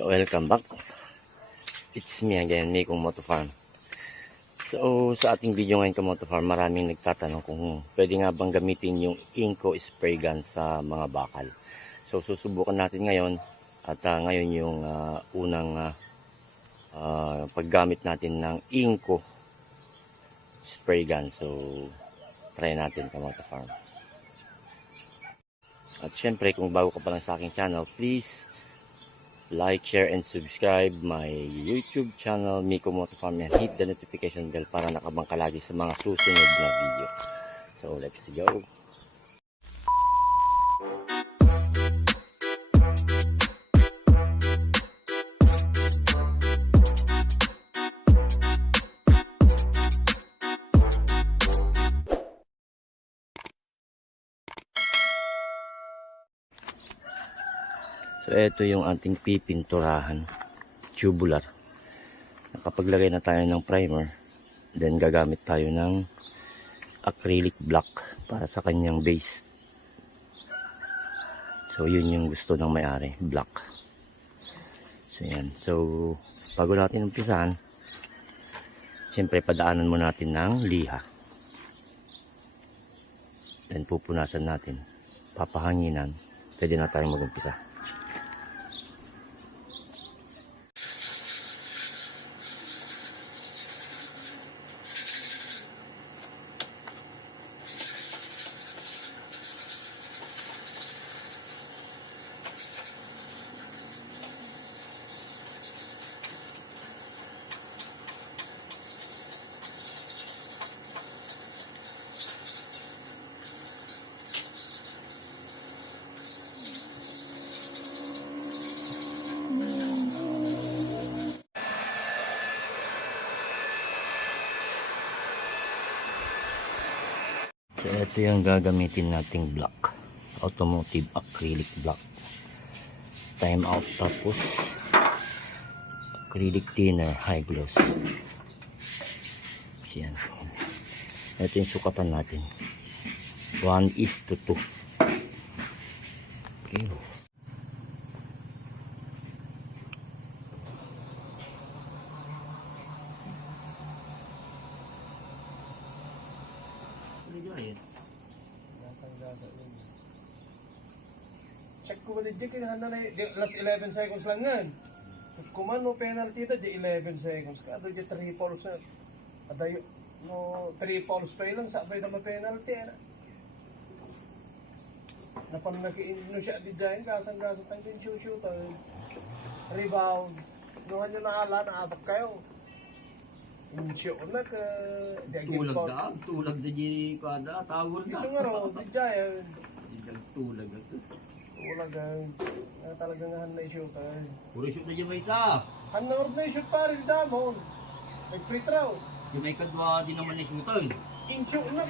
So, welcome back. It's me again, Mikong Moto Farm. So, sa ating video ngayon Moto Farm, maraming nagtatanong kung pwede nga bang gamitin yung Inco spray gun sa mga bakal. So, susubukan natin ngayon at ngayon yung unang paggamit natin ng Inco spray gun. So, try natin Moto Farm. At syempre, kung bago ka pa lang sa aking channel, please like, share, and subscribe my YouTube channel, Miko Moto Farm, and hit the notification bell para nakabang ka lagi sa mga susunod na video. So, let's go! So, ito yung ating pipinturahan, tubular. Nakapaglagay na tayo ng primer, then gagamit tayo ng acrylic block para sa kanyang base. So, yun yung gusto ng may-ari, black. So, yan. So, bago natin umpisahan, siyempre padaanan mo natin ng liha. Then, pupunasan natin, papahanginan, pwede na tayong mag-umpisa. So, ito yung gagamitin nating block, automotive acrylic block. Time out, tapos acrylic thinner high gloss. Yan. Ito yung sukatan natin, 1:2. Okay. Check ko ba di last 11 seconds lang yan. Kung ano penalty ito, di 11 seconds. Kada di 3 falls na. Kada no 3 falls pa ilang, sabay naman penalty. Napan nag-i-no siya di dahil, kasang-kasang tayo din shoot. Rebound. Nuhan nyo na ala, naabak kayo. Insyo na ka. Tulag na di kada, tawag na. Iso nga ro, di dahil. Tulag na to. Tulag na talagang han na i-shoot. Puro shoot na dyan may isa. Han na order na i-shoot pa rin damon. Nag-free throw. Yung may kadwa di naman na shootan. Insyo na.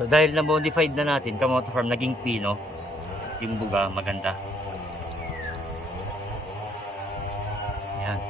So dahil na-modified na natin, Kamoto Farm, naging pino. Yung buga, maganda. Yan.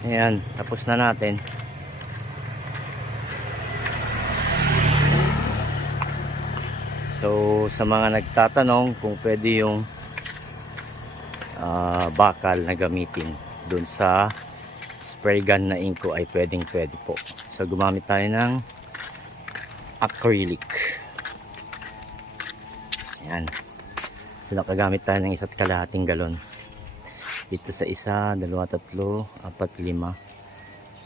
Ayan, tapos na natin. So, sa mga nagtatanong kung pwede yung bakal na gamitin dun sa spray gun na inko, ay pwede po. So, gumamit tayo ng acrylic. Ayan. So, nakagamit tayo ng 1.5 galon. Dito sa 1, 2, 3, 4, 5.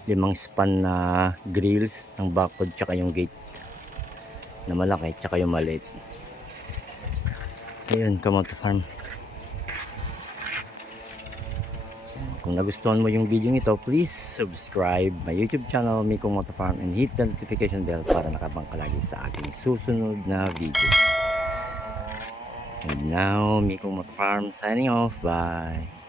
5 span na grills ng backwood, tsaka yung gate na malaki, tsaka yung maliit. Ayun, Kamoto Farm. Kung nagustuhan mo yung video ito, please subscribe my YouTube channel, Miko Moto Farm, and hit the notification bell para nakabang ka lagi sa aking susunod na video. And now, Miko Moto Farm signing off. Bye.